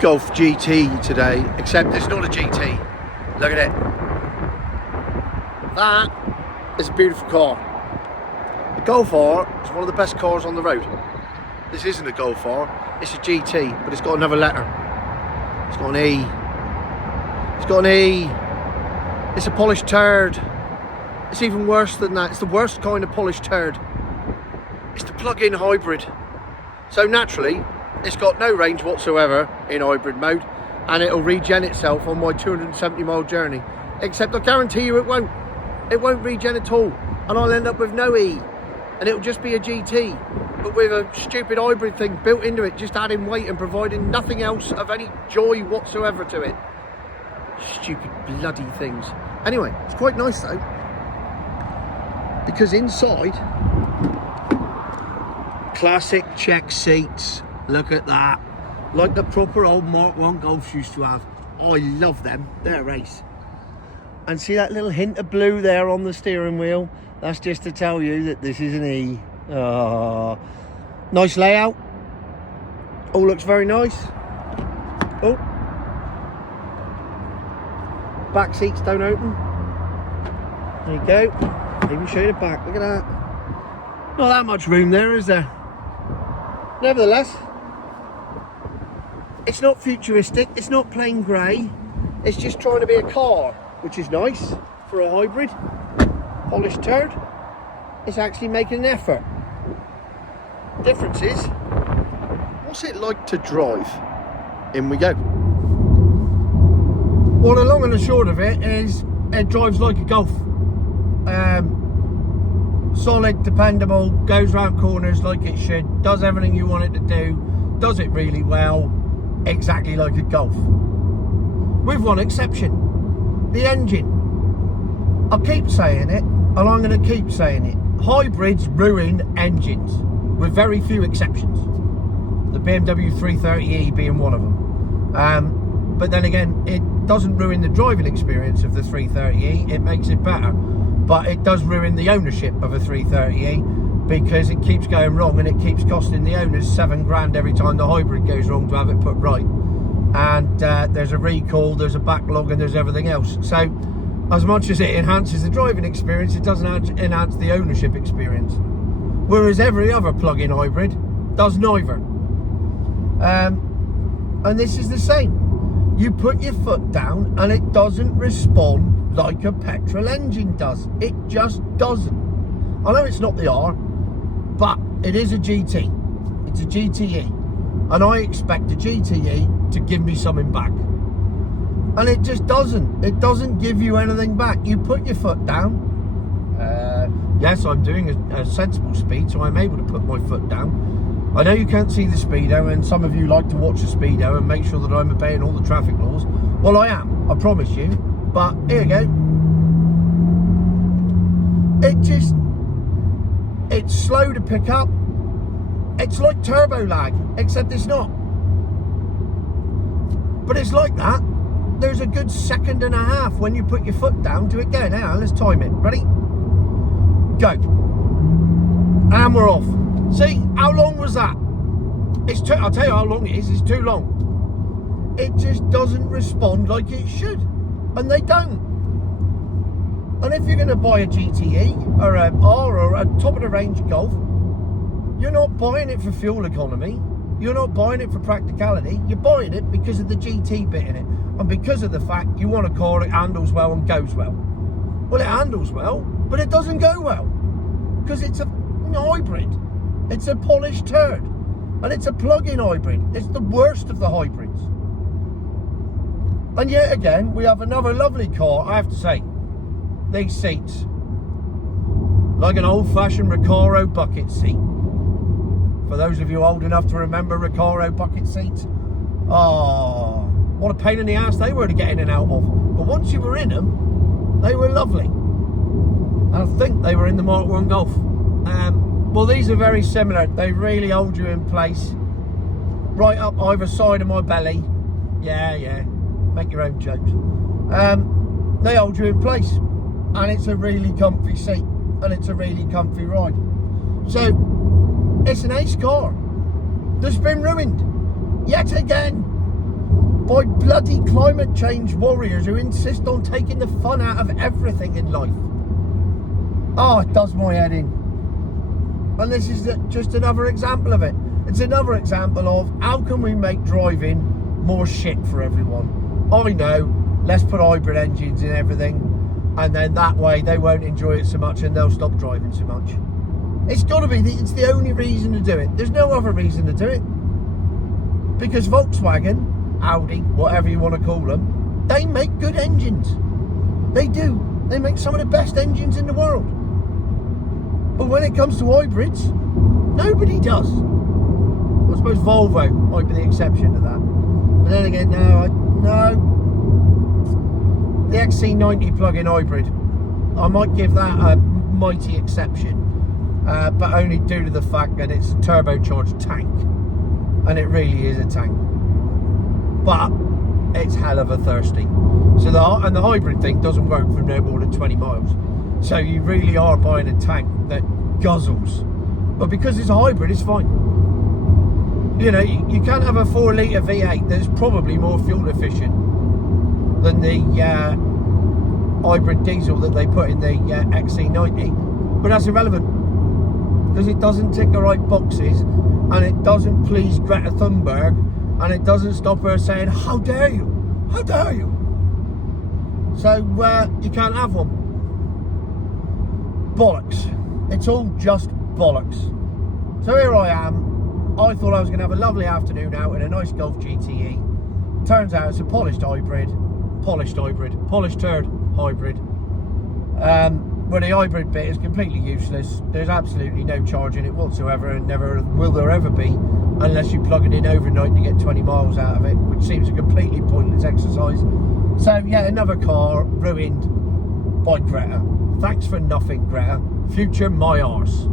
Golf GT today, except it's not a GT. Look at it. That is a beautiful car. The Golf R is one of the best cars on the road. This isn't a Golf R, it's a GT, but it's got another letter. It's got an E. It's got an E. It's a polished turd. It's even worse than that. It's the worst kind of polished turd. It's the plug-in hybrid. So naturally, it's got no range whatsoever in hybrid mode, and it'll regen itself on my 270-mile journey. Except I guarantee you it won't. It won't regen at all, and I'll end up with no E, and it'll just be a GT, but with a stupid hybrid thing built into it, just adding weight and providing nothing else of any joy whatsoever to it. Stupid bloody things. Anyway, it's quite nice though, because inside, classic check seats. Look at that, like the proper old Mark 1 Golfs used to have. Oh, I love them, they're a race. And see that little hint of blue there on the steering wheel? That's just to tell you that this is an E. Oh, nice layout. All looks very nice. Oh, back seats don't open. There you go. Even show you the back. Look at that. Not that much room there, is there? Nevertheless, it's not futuristic, it's not plain grey, it's just trying to be a car, which is nice for a hybrid. Polished turd, it's actually making an effort. Difference is, what's it like to drive? In we go. Well, the long and the short of it is, it drives like a Golf. Solid, dependable, goes round corners like it should, does everything you want it to do, does it really well, exactly like a Golf. With one exception, the engine. I'll keep saying it, and I'm going to keep saying it. Hybrids ruin engines, with very few exceptions. The BMW 330e being one of them. But then again, it doesn't ruin the driving experience of the 330e, it makes it better. But it does ruin the ownership of a 330e because it keeps going wrong and it keeps costing the owners £7 every time the hybrid goes wrong to have it put right. And there's a recall, there's a backlog, and there's everything else. So as much as it enhances the driving experience, it doesn't enhance the ownership experience. Whereas every other plug-in hybrid does neither. And this is the same. You put your foot down and it doesn't respond like a petrol engine does. It just doesn't. I know it's not the R, but it is a GT. It's a GTE. And I expect a GTE to give me something back. And it just doesn't. It doesn't give you anything back. You put your foot down. Yes, I'm doing a sensible speed, so I'm able to put my foot down. I know you can't see the speedo, and some of you like to watch the speedo and make sure that I'm obeying all the traffic laws. Well, I am, I promise you. But here we go. It's slow to pick up. It's like turbo lag, except it's not. But it's like that. There's a good second and a half when you put your foot down to it go. Now, let's time it. Ready? Go. And we're off. See, how long was that? I'll tell you how long it is. It's too long. It just doesn't respond like it should. And they don't. And if you're going to buy a GTE or a R or a top of the range Golf, you're not buying it for fuel economy, you're not buying it for practicality, you're buying it because of the GT bit in it, and because of the fact you want a car that handles well and goes well. Well, it handles well, but it doesn't go well because it's a hybrid. It's a polished turd, and it's a plug-in hybrid. It's the worst of the hybrids. And yet again, we have another lovely car. I have to say, these seats, like an old-fashioned Recaro bucket seat. For those of you old enough to remember Recaro bucket seats, oh, what a pain in the ass they were to get in and out of. But once you were in them, they were lovely. And I think they were in the Mark 1 Golf. Well, these are very similar. They really hold you in place, right up either side of my belly. Yeah. Make your own jokes. They hold you in place, and it's a really comfy seat, and it's a really comfy ride. So it's an ace car that's been ruined yet again by bloody climate change warriors who insist on taking the fun out of everything in life. Oh, it does my head in. And this is just another example of it. It's another example of how can we make driving more shit for everyone. I know, let's put hybrid engines in everything, and then that way they won't enjoy it so much and they'll stop driving so much. It's got to be, it's the only reason to do it. There's no other reason to do it. Because Volkswagen, Audi, whatever you want to call them, they make good engines. They do. They make some of the best engines in the world. But when it comes to hybrids, nobody does. I suppose Volvo might be the exception to that. But then again, no. The XC90 plug-in hybrid, I might give that a mighty exception. But only due to the fact that it's a turbocharged tank. And it really is a tank. But it's hell of a thirsty. So the hybrid thing doesn't work for no more than 20 miles. So you really are buying a tank that guzzles. But because it's a hybrid, it's fine. You know, you can't have a 4-litre V8 that's probably more fuel efficient than the hybrid diesel that they put in the XC90. But that's irrelevant. Because it doesn't tick the right boxes, and it doesn't please Greta Thunberg, and it doesn't stop her saying, how dare you? How dare you? So you can't have one. Bollocks. It's all just bollocks. So here I am. I thought I was going to have a lovely afternoon out in a nice Golf GTE. Turns out it's a polished turd hybrid. But the hybrid bit is completely useless. There's absolutely no charge in it whatsoever, and never will there ever be, unless you plug it in overnight to get 20 miles out of it, which seems a completely pointless exercise. So yeah, another car ruined by Greta. Thanks for nothing, Greta. Future my arse.